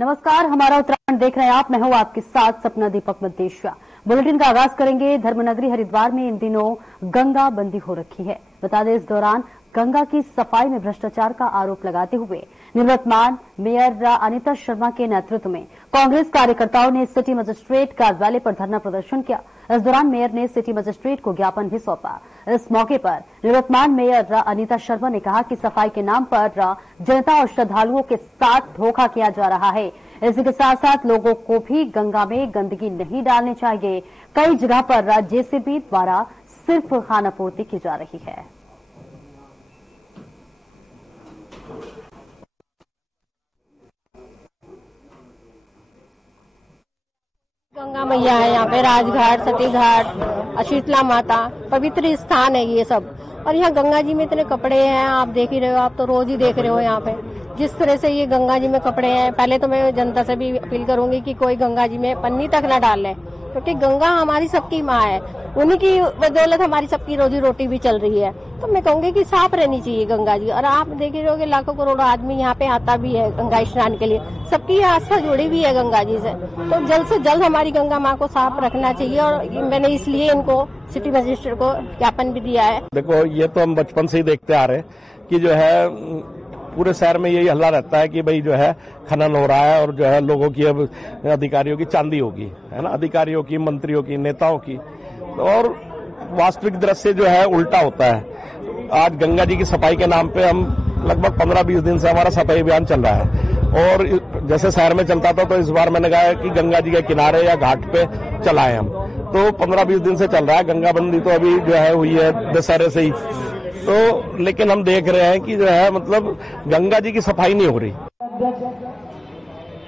नमस्कार, हमारा उत्तराखंड देख रहे हैं आप। मैं हूं आपके साथ सपना दीपक मद्देशिया। बुलेटिन का आगाज करेंगे। धर्मनगरी हरिद्वार में इन दिनों गंगा बंदी हो रखी है। बता दें, इस दौरान गंगा की सफाई में भ्रष्टाचार का आरोप लगाते हुए निवर्तमान मेयर अनीता शर्मा के नेतृत्व में कांग्रेस कार्यकर्ताओं ने सिटी मजिस्ट्रेट कार्यालय पर धरना प्रदर्शन किया। इस दौरान मेयर ने सिटी मजिस्ट्रेट को ज्ञापन भी सौंपा। इस मौके पर निवर्तमान मेयर अनीता शर्मा ने कहा कि सफाई के नाम पर जनता और श्रद्धालुओं के साथ धोखा किया जा रहा है। इसी के साथ साथ लोगों को भी गंगा में गंदगी नहीं डालनी चाहिए। कई जगह पर जेसीबी द्वारा सिर्फ खानापूर्ति की जा रही है। गंगा मैया है यहाँ पे, राजघाट, सती घाट, शीतला माता, पवित्र स्थान है ये सब। और यहाँ गंगा जी में इतने कपड़े हैं, आप देख ही रहे हो, आप तो रोज ही देख रहे हो यहाँ पे जिस तरह से ये गंगा जी में कपड़े हैं। पहले तो मैं जनता से भी अपील करूंगी कि कोई गंगा जी में पन्नी तक न डाले, क्योंकि गंगा हमारी सबकी माँ है, उन्हीं की बदौलत हमारी सबकी रोजी रोटी भी चल रही है। तो मैं कहूंगी कि साफ रहनी चाहिए गंगा जी। और आप देख रहे हो कि लाखों करोड़ों आदमी यहाँ पे आता भी है गंगा स्नान के लिए, सबकी आस्था जुड़ी भी है गंगा जी से। तो जल्द से जल्द हमारी गंगा माँ को साफ रखना चाहिए। और मैंने इसलिए इनको सिटी मजिस्ट्रेट को ज्ञापन भी दिया है। देखो, ये तो हम बचपन से ही देखते आ रहे हैं कि जो है पूरे शहर में यही हल्ला रहता है कि भाई जो है खनन हो रहा है और जो है लोगों की अब अधिकारियों की चांदी होगी, है ना, अधिकारियों की, मंत्रियों की, नेताओं की। और वास्तविक दृश्य जो है उल्टा होता है। आज गंगा जी की सफाई के नाम पे हम लगभग 15-20 दिन से हमारा सफाई अभियान चल रहा है। और जैसे शहर में चलता था तो इस बार मैंने कहा कि गंगा जी के किनारे या घाट पे चलाएं हम। तो 15-20 दिन से चल रहा है। गंगा बंदी तो अभी जो है हुई है दशहरे से ही। तो लेकिन हम देख रहे हैं कि जो है मतलब गंगा जी की सफाई नहीं हो रही।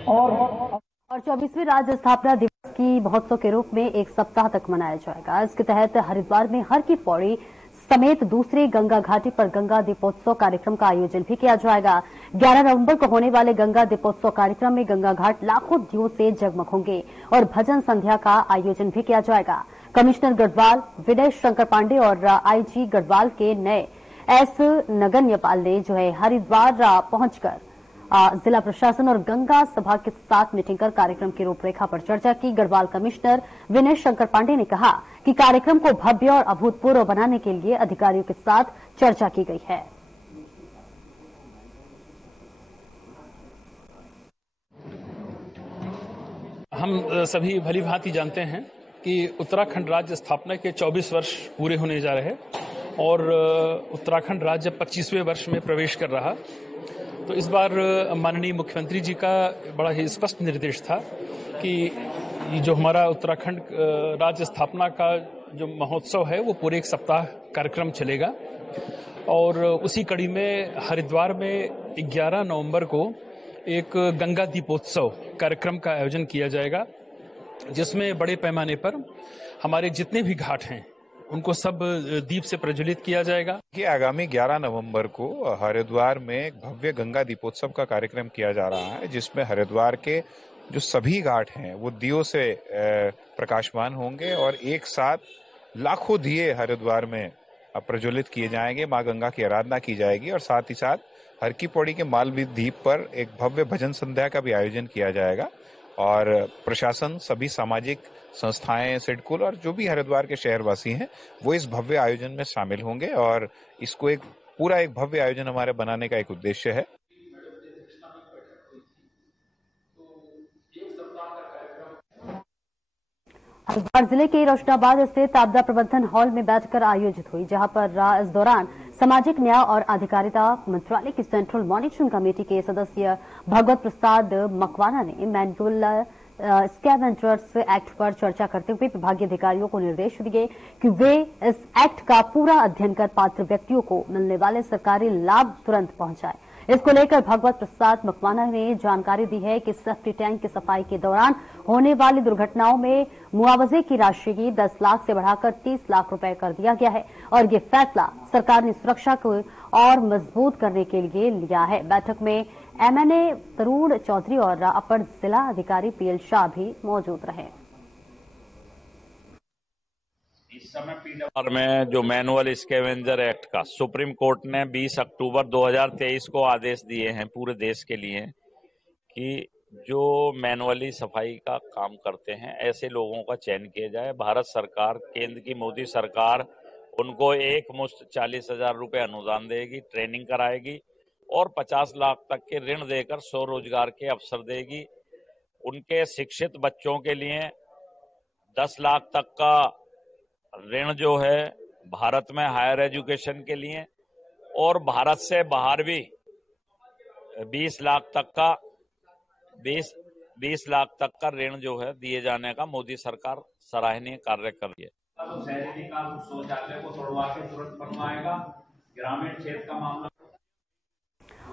और 24वीं राज्य स्थापना दिवस की महोत्सव के रूप में एक सप्ताह तक मनाया जाएगा। इसके तहत हरिद्वार में हर की पौड़ी समेत दूसरे गंगा घाटी पर गंगा दीपोत्सव कार्यक्रम का आयोजन भी किया जाएगा। 11 नवंबर को होने वाले गंगा दीपोत्सव कार्यक्रम में गंगा घाट लाखों दियों से जगमग होंगे और भजन संध्या का आयोजन भी किया जाएगा। कमिश्नर गढ़वाल विनय शंकर पांडे और आईजी गढ़वाल के नए एस नगन्यपाल ने जो है हरिद्वार पहुंचकर जिला प्रशासन और गंगा सभा के साथ मीटिंग कर कार्यक्रम की रूपरेखा पर चर्चा की। गढ़वाल कमिश्नर विनय शंकर पांडे ने कहा कि कार्यक्रम को भव्य और अभूतपूर्व बनाने के लिए अधिकारियों के साथ चर्चा की गई है। हम सभी भली भांति जानते हैं कि उत्तराखंड राज्य स्थापना के 24 वर्ष पूरे होने जा रहे हैं और उत्तराखंड राज्य 25वें वर्ष में प्रवेश कर रहा। तो इस बार माननीय मुख्यमंत्री जी का बड़ा ही स्पष्ट निर्देश था कि जो हमारा उत्तराखंड राज्य स्थापना का जो महोत्सव है वो पूरे एक सप्ताह कार्यक्रम चलेगा। और उसी कड़ी में हरिद्वार में 11 नवंबर को एक गंगा दीपोत्सव कार्यक्रम का आयोजन किया जाएगा, जिसमें बड़े पैमाने पर हमारे जितने भी घाट हैं उनको सब दीप से प्रज्वलित किया जाएगा। कि आगामी 11 नवंबर को हरिद्वार में भव्य गंगा दीपोत्सव का कार्यक्रम किया जा रहा है, जिसमें हरिद्वार के जो सभी घाट हैं वो दियों से प्रकाशमान होंगे और एक साथ लाखों दिए हरिद्वार में प्रज्वलित किए जाएंगे। मां गंगा की आराधना की जाएगी और साथ ही साथ हर की पौड़ी के मालवीय द्वीप पर एक भव्य भजन संध्या का भी आयोजन किया जाएगा। और प्रशासन, सभी सामाजिक संस्थाएं, सिडकुल और जो भी हरिद्वार के शहरवासी हैं वो इस भव्य आयोजन में शामिल होंगे। और इसको एक भव्य आयोजन हमारे बनाने का एक उद्देश्य है। हरिद्वार जिले के रोशनाबाद स्थित आपदा प्रबंधन हॉल में बैठकर आयोजित हुई, जहां पर इस दौरान सामाजिक न्याय और अधिकारिता मंत्रालय की सेंट्रल मॉनिटरिंग कमेटी के सदस्य भगवत प्रसाद मकवाना ने मैनुअल स्कैवेंजर्स एक्ट पर चर्चा करते हुए विभागीय अधिकारियों को निर्देश दिए कि वे इस एक्ट का पूरा अध्ययन कर पात्र व्यक्तियों को मिलने वाले सरकारी लाभ तुरंत पहुंचाएं। इसको लेकर भगवत प्रसाद मकवाना ने जानकारी दी है कि सेफ्टी टैंक की सफाई के दौरान होने वाली दुर्घटनाओं में मुआवजे की राशि 10 लाख से बढ़ाकर 30 लाख रुपए कर दिया गया है और ये फैसला सरकार ने सुरक्षा को और मजबूत करने के लिए लिया है। बैठक में एमएनए तरुण चौधरी और अपर जिला अधिकारी पीएल शाह भी मौजूद रहे। इस समय पीडब्ल्यूआर में जो मैनुअल स्कैवेंजर एक्ट का सुप्रीम कोर्ट ने 20 अक्टूबर 2023 को आदेश दिए हैं पूरे देश के लिए कि जो मैनुअली सफाई का काम करते हैं, ऐसे लोगों का चयन किया जाए। भारत सरकार, केंद्र की मोदी सरकार उनको एक मुश्त 40,000 रुपये अनुदान देगी, ट्रेनिंग कराएगी और 50 लाख तक के ऋण देकर स्वरोजगार के अवसर देगी। उनके शिक्षित बच्चों के लिए 10 लाख तक का ऋण जो है भारत में हायर एजुकेशन के लिए, और भारत से बाहर भी 20 लाख तक का ऋण जो है दिए जाने का मोदी सरकार सराहनीय कार्य कर रही है। शहरी विकास शौचालय को तोड़वा के तुरंत बनवाएगा। ग्रामीण क्षेत्र का मामला।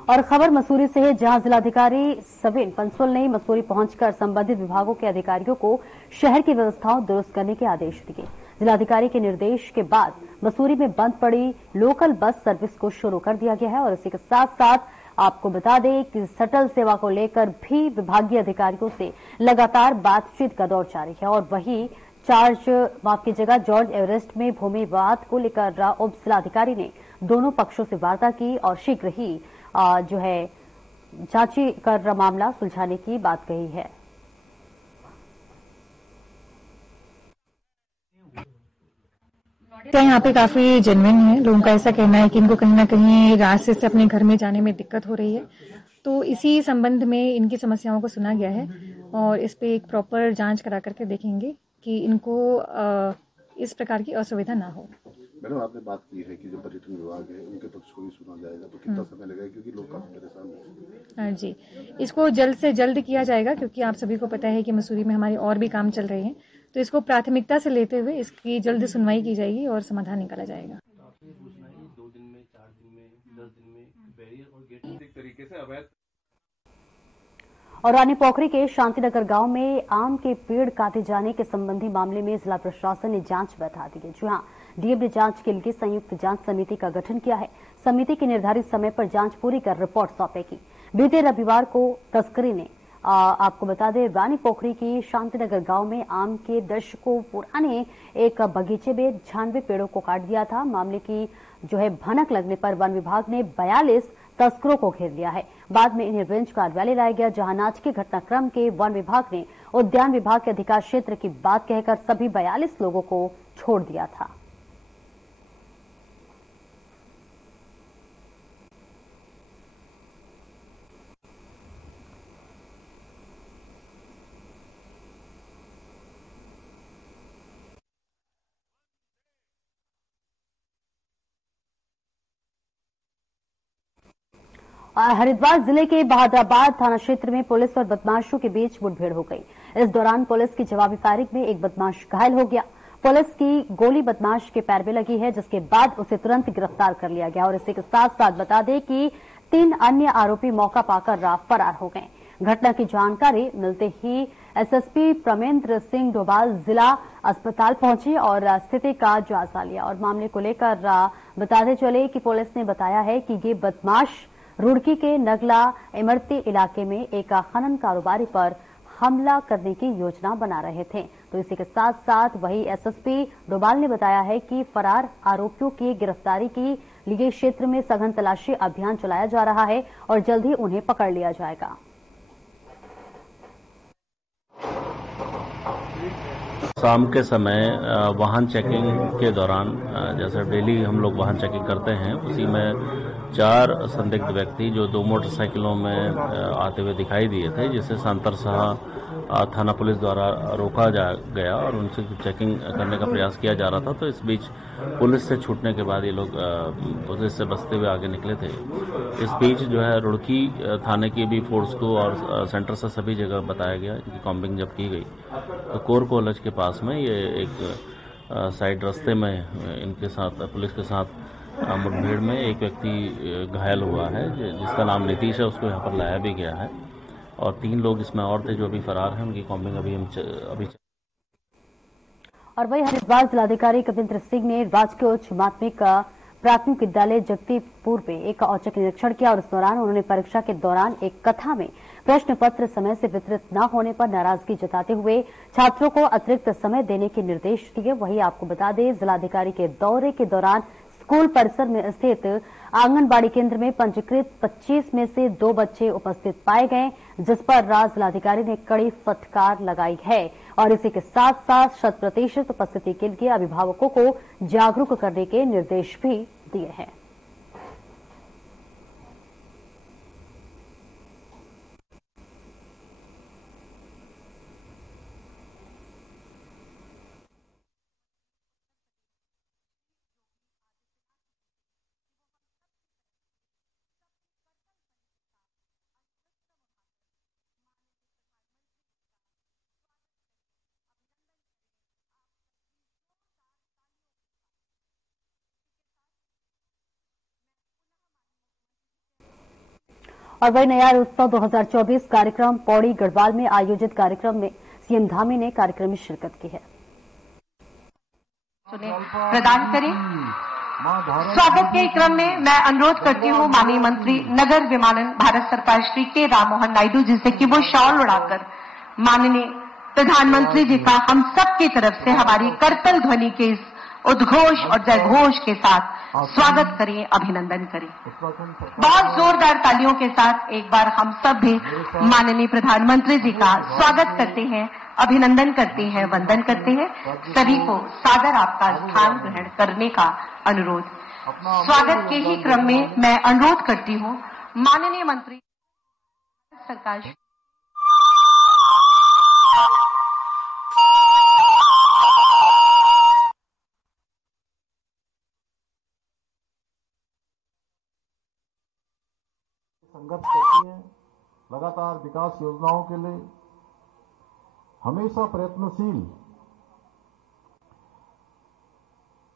और खबर मसूरी से है, जहां जिलाधिकारी सविन पंसोल ने मसूरी पहुंचकर संबंधित विभागों के अधिकारियों को शहर की व्यवस्थाओं दुरुस्त करने के आदेश दिए। जिलाधिकारी के निर्देश के बाद मसूरी में बंद पड़ी लोकल बस सर्विस को शुरू कर दिया गया है और इसी के साथ साथ आपको बता दें कि शटल सेवा को लेकर भी विभागीय अधिकारियों से लगातार बातचीत का दौर जारी है। और वहीं जॉर्ज एवरेस्ट में भूमि विवाद को लेकर उप जिलाधिकारी ने दोनों पक्षों से वार्ता की और शीघ्र ही जो है जांची कर मामला सुलझाने की बात कही है। यहाँ पे काफी जेन्युइन है। लोगों का ऐसा कहना है कि इनको कहीं ना कहीं रास्ते से अपने घर में जाने में दिक्कत हो रही है, तो इसी संबंध में इनकी समस्याओं को सुना गया है और इस पे एक प्रॉपर जांच करा करके देखेंगे कि इनको इस प्रकार की असुविधा ना हो। मैडम, आपने बात की है कि जो पर्यटन विभाग है उनके पक्ष को भी सुना जाएगा, तो कितना समय लगेगा, क्योंकि लोग काफी परेशान हैं। हाँ जी, इसको जल्द से जल्द किया जाएगा क्योंकि आप सभी को पता है कि मसूरी में हमारे और भी काम चल रहे हैं, तो इसको प्राथमिकता से लेते हुए इसकी जल्द सुनवाई की जाएगी और समाधान निकाला जाएगा। 2 दिन में, 4 दिन में, 10 दिन में बैरियर और गेट एक तरीके से अवैध। और रानी पोखरी के शांतिनगर गांव में आम के पेड़ काटे जाने के संबंधी मामले में जिला प्रशासन ने जांच बैठा दी है। जी हां, डीएम ने जांच के लिए संयुक्त जांच समिति का गठन किया है। समिति के निर्धारित समय पर जांच पूरी कर रिपोर्ट सौंपेगी। बीते रविवार को तस्करी ने आपको बता दें, रानी पोखरी की शांतिनगर गांव में आम के दशकों पुराने एक बगीचे में 96 पेड़ों को काट दिया था। मामले की जो है भनक लगने पर वन विभाग ने 42 तस्करों को घेर लिया है। बाद में इन्हें रेंज कार्यालय लाया गया, जहां नाचके घटनाक्रम के वन विभाग ने उद्यान विभाग के अधिकार क्षेत्र की बात कहकर सभी 42 लोगों को छोड़ दिया था। हरिद्वार जिले के बहादुराबाद थाना क्षेत्र में पुलिस और बदमाशों के बीच मुठभेड़ हो गई। इस दौरान पुलिस की जवाबी फायरिंग में एक बदमाश घायल हो गया। पुलिस की गोली बदमाश के पैर में लगी है, जिसके बाद उसे तुरंत गिरफ्तार कर लिया गया और इसी के साथ साथ बता दें कि 3 अन्य आरोपी मौका पाकर फरार हो गए। घटना की जानकारी मिलते ही एसएसपी प्रमेंद्र सिंह डोभाल जिला अस्पताल पहुंचे और स्थिति का जायजा लिया और मामले को लेकर बताते चले कि पुलिस ने बताया है कि ये बदमाश रुड़की के नगला इमरती इलाके में एक खनन कारोबारी पर हमला करने की योजना बना रहे थे। तो इसी के साथ साथ वही एसएसपी डोभाल ने बताया है कि फरार आरोपियों की गिरफ्तारी के लिए क्षेत्र में सघन तलाशी अभियान चलाया जा रहा है और जल्द ही उन्हें पकड़ लिया जाएगा। शाम के समय वाहन चेकिंग के दौरान, जैसे डेली हम लोग वाहन चेकिंग करते हैं, उसी में 4 संदिग्ध व्यक्ति जो 2 मोटरसाइकिलों में आते हुए दिखाई दिए थे, जिसे सांतरशाह थाना पुलिस द्वारा रोका गया और उनसे चेकिंग करने का प्रयास किया जा रहा था। तो इस बीच पुलिस से छूटने के बाद ये लोग पुलिस से बचते हुए आगे निकले थे। इस बीच जो है रुड़की थाने की भी फोर्स को और सेंटर से सभी जगह बताया गया कि कॉम्बिंग जब की गई तो कोर कॉलेज के पास में ये एक साइड रास्ते में इनके साथ पुलिस के साथ मुठभेड़ में एक व्यक्ति घायल हुआ है, जिसका नाम नीतीश है। उसको यहाँ पर लाया भी गया है और 3 लोग इसमें और थे जो अभी फरार हैं, उनकी कॉम्बिंग अभी और वही हरिद्वार जिलाधिकारी कविंद्र सिंह ने राजकीय उच्च माध्यमिक प्राथमिक विद्यालय जगदीपुर में एक औचक निरीक्षण किया और इस दौरान उन्होंने परीक्षा के दौरान एक कथा में प्रश्न पत्र समय से वितरित न होने पर नाराजगी जताते हुए छात्रों को अतिरिक्त समय देने के निर्देश दिए। वहीं आपको बता दें, जिलाधिकारी के दौरे के दौरान स्कूल परिसर में स्थित आंगनबाड़ी केंद्र में पंजीकृत 25 में से 2 बच्चे उपस्थित पाए गए, जिस पर राज्य जिलाधिकारी ने कड़ी फटकार लगाई है और इसी के साथ साथ 100% उपस्थिति के लिए अभिभावकों को जागरूक करने के निर्देश भी दिए हैं। और वही नया उत्सव 2024 कार्यक्रम पौड़ी गढ़वाल में आयोजित कार्यक्रम में सीएम धामी ने कार्यक्रम में शिरकत की है। प्रदान करें। स्वागत के क्रम में मैं अनुरोध करती हूँ माननीय मंत्री नगर विमानन भारत सरकार श्री के राम मोहन नायडू जी से कि वो शॉल उड़ाकर माननीय प्रधानमंत्री जी का हम सब की तरफ से हमारी करतल ध्वनि के इस उद्घोष और जयघोष के साथ स्वागत करें, अभिनंदन करें। बहुत जोरदार तालियों के साथ एक बार हम सब भी माननीय प्रधानमंत्री जी का स्वागत करते हैं, अभिनंदन करते हैं, वंदन करते हैं। सभी को सादर आपका स्थान ग्रहण करने का अनुरोध। स्वागत के ही क्रम में मैं अनुरोध करती हूँ माननीय मंत्री सरकार संघर्ष करती हैं, लगातार विकास योजनाओं के लिए हमेशा प्रयत्नशील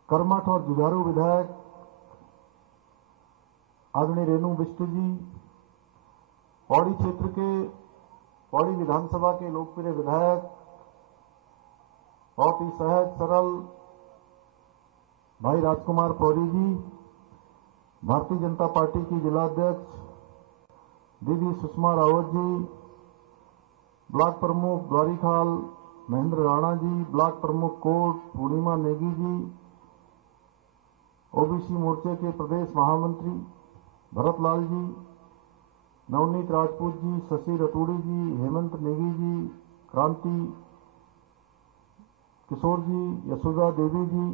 कर्मठ और जुझारू विधायक आदरणीय रेणु बिष्ट जी, पौड़ी क्षेत्र के पौड़ी विधानसभा के लोकप्रिय विधायक, बहुत ही सहज सरल भाई राजकुमार पौड़ी जी, भारतीय जनता पार्टी की जिलाध्यक्ष दीदी सुषमा रावत जी, ब्लॉक प्रमुख द्वारीखाल महेंद्र राणा जी, ब्लॉक प्रमुख कोट पूर्णिमा नेगी जी, ओबीसी मोर्चे के प्रदेश महामंत्री भरतलाल जी, नवनीत राजपूत जी, शशि रतूड़ी जी, हेमंत नेगी जी, क्रांति किशोर जी, यशोदा देवी जी,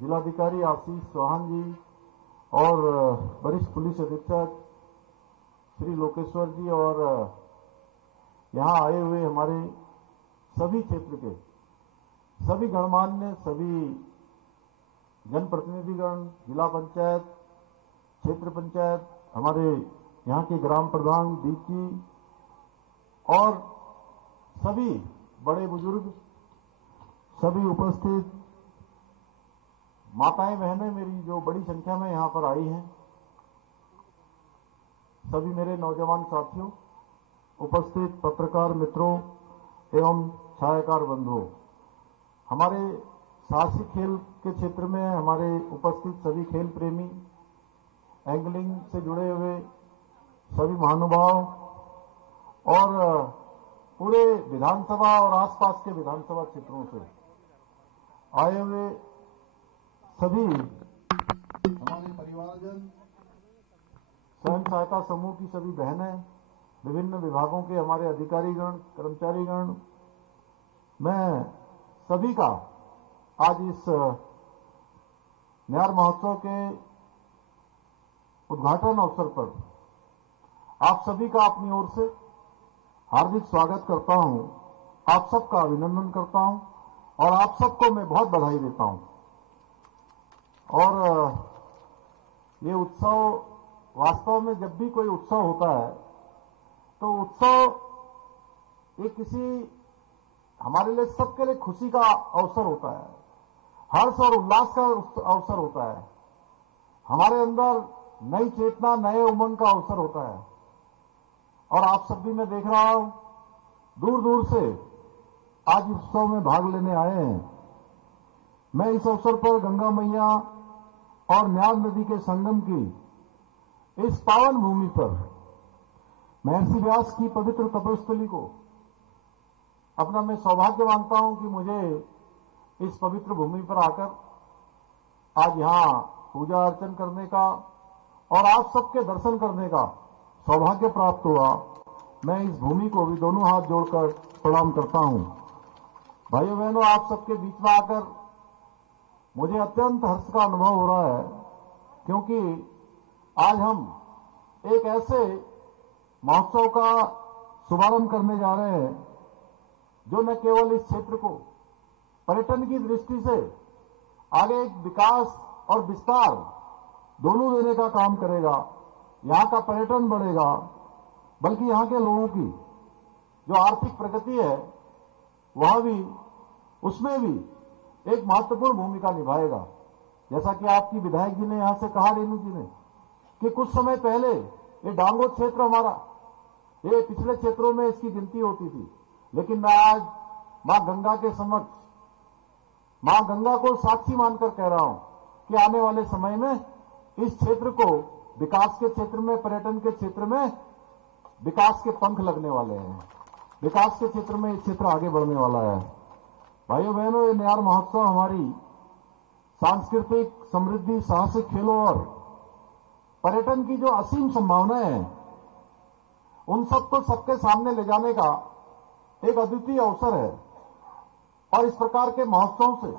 जिलाधिकारी आशीष चौहान जी और वरिष्ठ पुलिस अधीक्षक श्री लोकेश्वर जी और यहाँ आए हुए हमारे सभी क्षेत्र के सभी गणमान्य, सभी जनप्रतिनिधिगण, जिला पंचायत, क्षेत्र पंचायत, हमारे यहाँ के ग्राम प्रधान दीप जी और सभी बड़े बुजुर्ग, सभी उपस्थित माताएं बहनें मेरी जो बड़ी संख्या में यहाँ पर आई हैं, सभी मेरे नौजवान साथियों, उपस्थित पत्रकार मित्रों एवं छायाकार बंधुओं, हमारे साहसिक खेल के क्षेत्र में हमारे उपस्थित सभी खेल प्रेमी, एंगलिंग से जुड़े हुए सभी महानुभाव और पूरे विधानसभा और आसपास के विधानसभा क्षेत्रों से आए हुए सभी हमारे परिवारजन, स्वयं सहायता समूह की सभी बहनें, विभिन्न विभागों के हमारे अधिकारीगण, कर्मचारीगण, मैं सभी का आज इस न्यार महोत्सव के उद्घाटन अवसर पर आप सभी का अपनी ओर से हार्दिक स्वागत करता हूं, आप सबका अभिनंदन करता हूं और आप सबको मैं बहुत बधाई देता हूं। और ये उत्सव वास्तव में जब भी कोई उत्सव होता है तो उत्सव ये किसी हमारे लिए सबके लिए खुशी का अवसर होता है, हर्ष और उल्लास का अवसर होता है, हमारे अंदर नई चेतना, नए उमंग का अवसर होता है। और आप सब भी मैं देख रहा हूं दूर दूर से आज इस उत्सव में भाग लेने आए हैं। मैं इस अवसर पर गंगा मैया और न्यार नदी के संगम की इस पावन भूमि पर महर्षि व्यास की पवित्र तपस्थली को अपना मैं सौभाग्य मानता हूं कि मुझे इस पवित्र भूमि पर आकर आज यहाँ पूजा अर्चन करने का और आप सबके दर्शन करने का सौभाग्य प्राप्त हुआ। मैं इस भूमि को भी दोनों हाथ जोड़कर प्रणाम करता हूं। भाइयों बहनों, आप सबके बीच में आकर मुझे अत्यंत हर्ष का अनुभव हो रहा है, क्योंकि आज हम एक ऐसे महोत्सव का शुभारंभ करने जा रहे हैं जो न केवल इस क्षेत्र को पर्यटन की दृष्टि से आगे एक विकास और विस्तार दोनों देने का काम करेगा, यहां का पर्यटन बढ़ेगा, बल्कि यहां के लोगों की जो आर्थिक प्रगति है वह भी, उसमें भी एक महत्वपूर्ण भूमिका निभाएगा। जैसा कि आपकी विधायक जी ने यहां से कहा, रेणु जी ने, कि कुछ समय पहले ये डांगोर क्षेत्र हमारा, ये पिछले क्षेत्रों में इसकी गिनती होती थी, लेकिन मैं आज मां गंगा के समक्ष, मां गंगा को साक्षी मानकर कह रहा हूं कि आने वाले समय में इस क्षेत्र को विकास के क्षेत्र में, पर्यटन के क्षेत्र में विकास के पंख लगने वाले हैं। विकास के क्षेत्र में ये क्षेत्र आगे बढ़ने वाला है। भाइयों बहनों, ये न्यार महोत्सव हमारी सांस्कृतिक समृद्धि, साहसिक खेलों और पर्यटन की जो असीम संभावनाएं हैं, उन सबको सबके सामने ले जाने का एक अद्वितीय अवसर है। और इस प्रकार के महोत्सव से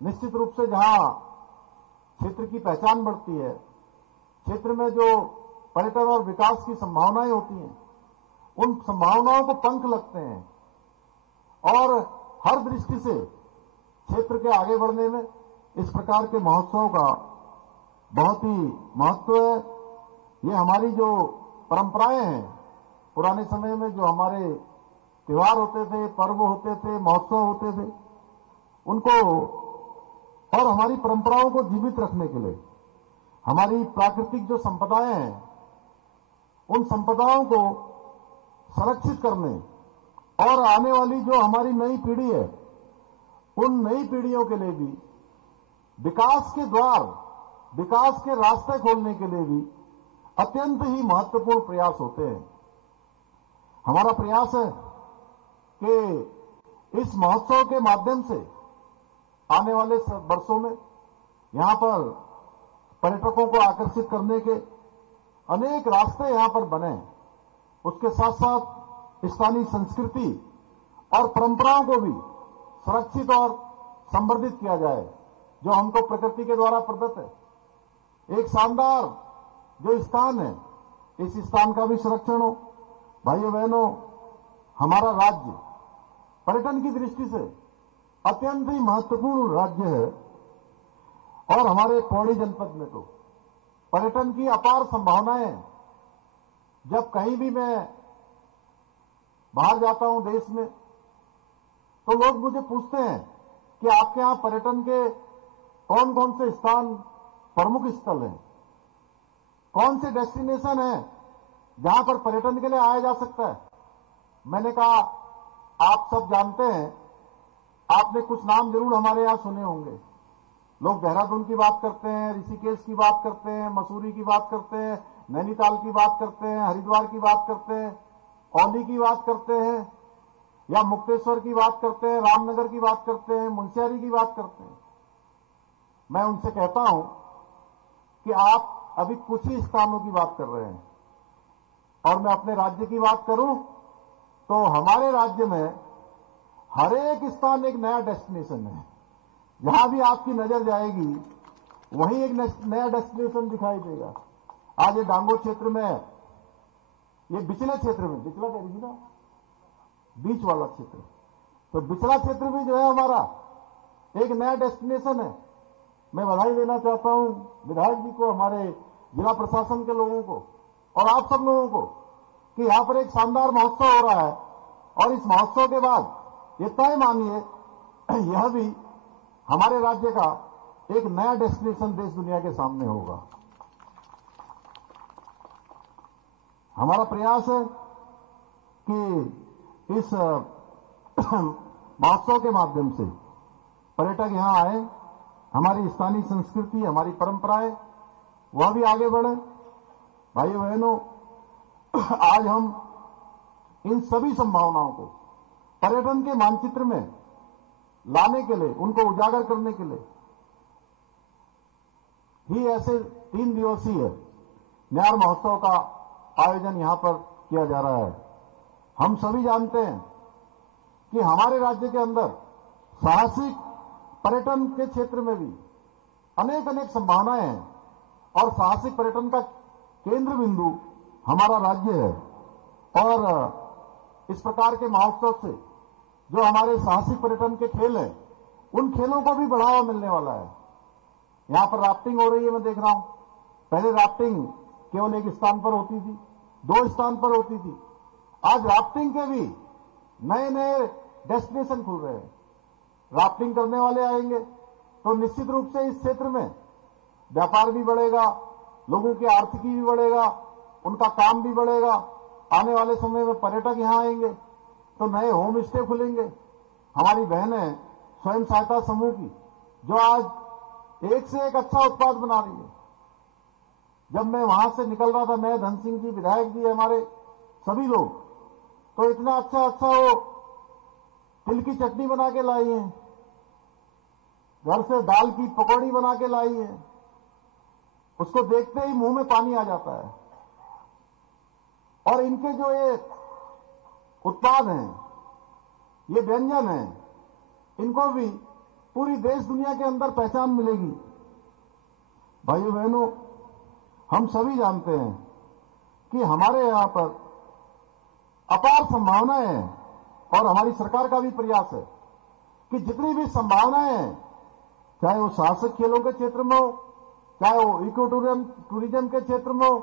निश्चित रूप से जहां क्षेत्र की पहचान बढ़ती है, क्षेत्र में जो पर्यटन और विकास की संभावनाएं होती हैं, उन संभावनाओं को पंख लगते हैं और हर दृष्टि से क्षेत्र के आगे बढ़ने में इस प्रकार के महोत्सव का बहुत ही महत्व है। ये हमारी जो परंपराएं हैं, पुराने समय में जो हमारे त्योहार होते थे, पर्व होते थे, महोत्सव होते थे, उनको और हमारी परंपराओं को जीवित रखने के लिए हमारी प्राकृतिक जो संपदाएं हैं, उन संपदाओं को संरक्षित करने और आने वाली जो हमारी नई पीढ़ी है, उन नई पीढ़ियों के लिए भी विकास के द्वार, विकास के रास्ते खोलने के लिए भी अत्यंत ही महत्वपूर्ण प्रयास होते हैं। हमारा प्रयास है कि इस महोत्सव के माध्यम से आने वाले वर्षों में यहां पर पर्यटकों को आकर्षित करने के अनेक रास्ते यहां पर बने। उसके साथ साथ स्थानीय संस्कृति और परंपराओं को भी सुरक्षित और संवर्धित किया जाए, जो हमको प्रकृति के द्वारा प्रदत्त है। एक शानदार जो स्थान है, इस स्थान का भी संरक्षण हो। भाइयों बहनों, हमारा राज्य पर्यटन की दृष्टि से अत्यंत ही महत्वपूर्ण राज्य है और हमारे पौड़ी जनपद में तो पर्यटन की अपार संभावनाएं हैं। जब कहीं भी मैं बाहर जाता हूं देश में, तो लोग मुझे पूछते हैं कि आपके यहां पर्यटन के कौन कौन से स्थान प्रमुख स्थल हैं, कौन से डेस्टिनेशन हैं जहां पर पर्यटन के लिए आया जा सकता है। मैंने कहा, आप सब जानते हैं, आपने कुछ नाम जरूर हमारे यहां सुने होंगे। लोग देहरादून की बात करते हैं, ऋषिकेश की बात करते हैं, मसूरी की बात करते हैं, नैनीताल की बात करते हैं, हरिद्वार की बात करते हैं, औली की बात करते हैं, या मुक्तेश्वर की बात करते हैं, रामनगर की बात करते हैं, मुंशियारी की बात करते हैं। मैं उनसे कहता हूं कि आप अभी कुछ ही स्थानों की बात कर रहे हैं, और मैं अपने राज्य की बात करूं तो हमारे राज्य में हर एक स्थान एक नया डेस्टिनेशन है। जहां भी आपकी नजर जाएगी वहीं एक नया डेस्टिनेशन दिखाई देगा। आज ये डांगोर क्षेत्र में, ये बिचले क्षेत्र में, बिचला कह रही ना, बीच वाला क्षेत्र, तो बिचला क्षेत्र भी जो है हमारा एक नया डेस्टिनेशन है। मैं बधाई देना चाहता हूं विधायक जी को, हमारे जिला प्रशासन के लोगों को और आप सब लोगों को कि यहां पर एक शानदार महोत्सव हो रहा है, और इस महोत्सव के बाद ये तय मानिए यह भी हमारे राज्य का एक नया डेस्टिनेशन देश दुनिया के सामने होगा। हमारा प्रयास है कि इस महोत्सव के माध्यम से पर्यटक यहां आए, हमारी स्थानीय संस्कृति, हमारी परंपराएं वह भी आगे बढ़े। भाइयों बहनों, आज हम इन सभी संभावनाओं को पर्यटन के मानचित्र में लाने के लिए, उनको उजागर करने के लिए ही ऐसे 3 दिवसीय न्यार महोत्सव का आयोजन यहां पर किया जा रहा है। हम सभी जानते हैं कि हमारे राज्य के अंदर साहसिक पर्यटन के क्षेत्र में भी अनेक संभावनाएं हैं और साहसिक पर्यटन का केंद्र बिंदु हमारा राज्य है। और इस प्रकार के महोत्सव से जो हमारे साहसिक पर्यटन के खेल हैं, उन खेलों को भी बढ़ावा मिलने वाला है। यहां पर राफ्टिंग हो रही है, मैं देख रहा हूं। पहले राफ्टिंग केवल एक स्थान पर होती थी, 2 स्थान पर होती थी। आज राफ्टिंग के भी नए डेस्टिनेशन खुल रहे हैं। राफ्टिंग करने वाले आएंगे तो निश्चित रूप से इस क्षेत्र में व्यापार भी बढ़ेगा, लोगों की आर्थिकी भी बढ़ेगा, उनका काम भी बढ़ेगा। आने वाले समय में पर्यटक यहां आएंगे तो नए होम स्टे खुलेंगे। हमारी बहनें स्वयं सहायता समूह की जो आज एक से एक अच्छा उत्पाद बना रही है। जब मैं वहां से निकल रहा था, मैं, धन सिंह जी, विधायक जी, हमारे सभी लोग, तो इतना अच्छा वो तिल की चटनी बना के लाई है, घर से दाल की पकौड़ी बना के लाई है। उसको देखते ही मुंह में पानी आ जाता है। और इनके जो ये उत्पाद हैं, ये व्यंजन हैं, इनको भी पूरी देश दुनिया के अंदर पहचान मिलेगी। भाइयों बहनों, हम सभी जानते हैं कि हमारे यहां पर अपार संभावनाएं हैं और हमारी सरकार का भी प्रयास है कि जितनी भी संभावनाएं हैं, चाहे वो साहसिक खेलों के क्षेत्र में हो, चाहे वो इको टूरिज्म के क्षेत्र में हो,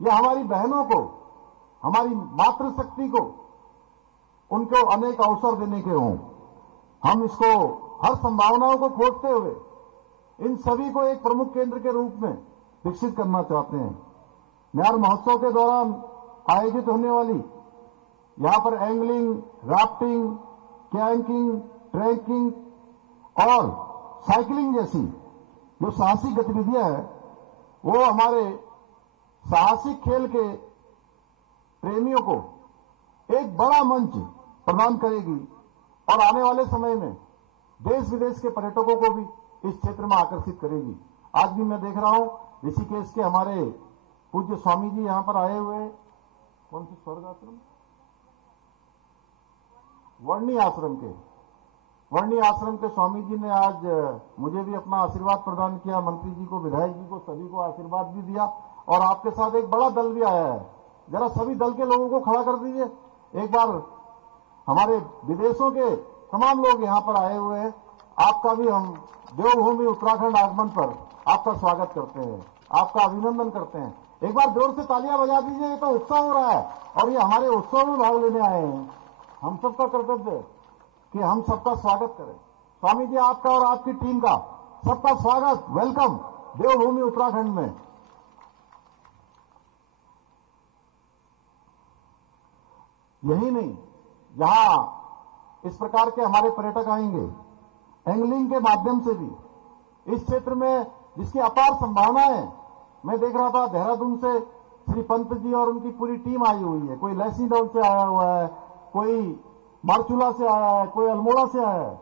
या हमारी बहनों को, हमारी मातृशक्ति को, उनको अनेक अवसर देने के हों, हम इसको हर संभावनाओं को खोजते हुए इन सभी को एक प्रमुख केंद्र के रूप में विकसित करना चाहते हैं। न्यार महोत्सव के दौरान आयोजित होने वाली यहां पर एंगलिंग, राफ्टिंग, कैंकिंग, ट्रैकिंग और साइकिलिंग जैसी जो साहसिक गतिविधियां हैं, वो हमारे साहसिक खेल के प्रेमियों को एक बड़ा मंच प्रदान करेगी और आने वाले समय में देश विदेश के पर्यटकों को भी इस क्षेत्र में आकर्षित करेगी। आज भी मैं देख रहा हूं ऋषिकेश के हमारे पूज्य स्वामी जी यहां पर आए हुए हैं। कौन से स्वर्ग आश्रम? वर्णी आश्रम के स्वामी जी ने आज मुझे भी अपना आशीर्वाद प्रदान किया, मंत्री जी को, विधायक जी को, सभी को आशीर्वाद भी दिया। और आपके साथ एक बड़ा दल भी आया है। जरा सभी दल के लोगों को खड़ा कर दीजिए। एक बार हमारे विदेशों के तमाम लोग यहां पर आए हुए हैं। आपका भी हम देवभूमि उत्तराखंड आगमन पर आपका स्वागत करते हैं, आपका अभिनंदन करते हैं। एक बार जोर से तालियां बजा दीजिए। ये तो उत्सव हो रहा है और ये हमारे उत्सव में भाग लेने आए हैं। हम सबका कर्तव्य है कि हम सबका स्वागत करें। स्वामी जी, आपका और आपकी टीम का सबका स्वागत, वेलकम देवभूमि उत्तराखंड में। यही नहीं, यहां इस प्रकार के हमारे पर्यटक आएंगे एंगलिंग के माध्यम से भी इस क्षेत्र में, जिसकी अपार संभावनाएं है। मैं देख रहा था देहरादून से श्री पंत जी और उनकी पूरी टीम आई हुई है। कोई लैसीडोल से आया हुआ है, कोई मारचूला से आया है, कोई अल्मोड़ा से आया है,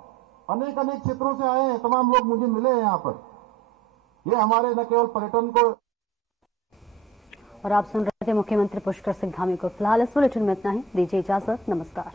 अनेक क्षेत्रों से आए हैं। तमाम लोग मुझे मिले हैं यहाँ पर। ये हमारे न केवल पर्यटन को। और आप सुन रहे थे मुख्यमंत्री पुष्कर सिंह धामी को। फिलहाल इस बुलेटिन में इतना ही। दीजिए इजाजत, नमस्कार।